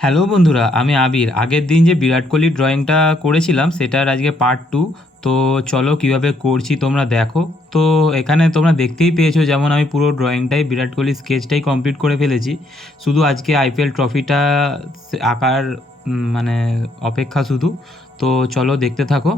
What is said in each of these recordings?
Hello বন্ধুরা, আমি আবির। আগের দিন যে বিরাট কোহলির ড্রয়িংটা করেছিলাম সেটার আজকে পার্ট 2। তো চলো কিভাবে করছি তোমরা দেখো। তো এখানে তোমরা দেখতেই পেয়েছো, যেমন আমি পুরো ড্রয়িংটাই বিরাট কোহলির স্কেচটাই কমপ্লিট করে ফেলেছি। শুধু আজকে আইপিএল ট্রফিটা আঁকার মানে অপেক্ষা শুধু। তো চলো দেখতে থাকো।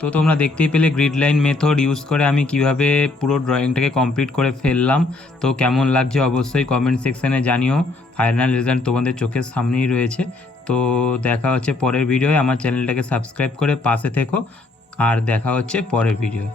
তো তোমরা দেখতেই পেলে গ্রিড লাইন মেথড ইউজ করে আমি কিভাবে পুরো ড্রয়িংটাকে কমপ্লিট করে ফেললাম। তো কেমন লাগছে অবশ্যই কমেন্ট সেকশানে জানিও। ফাইনাল রেজাল্ট তোমাদের চোখের সামনেই রয়েছে। তো দেখা হচ্ছে পরের ভিডিওয়ে। আমার চ্যানেলটাকে সাবস্ক্রাইব করে পাশে থেকো। আর দেখা হচ্ছে পরের ভিডিওয়ে।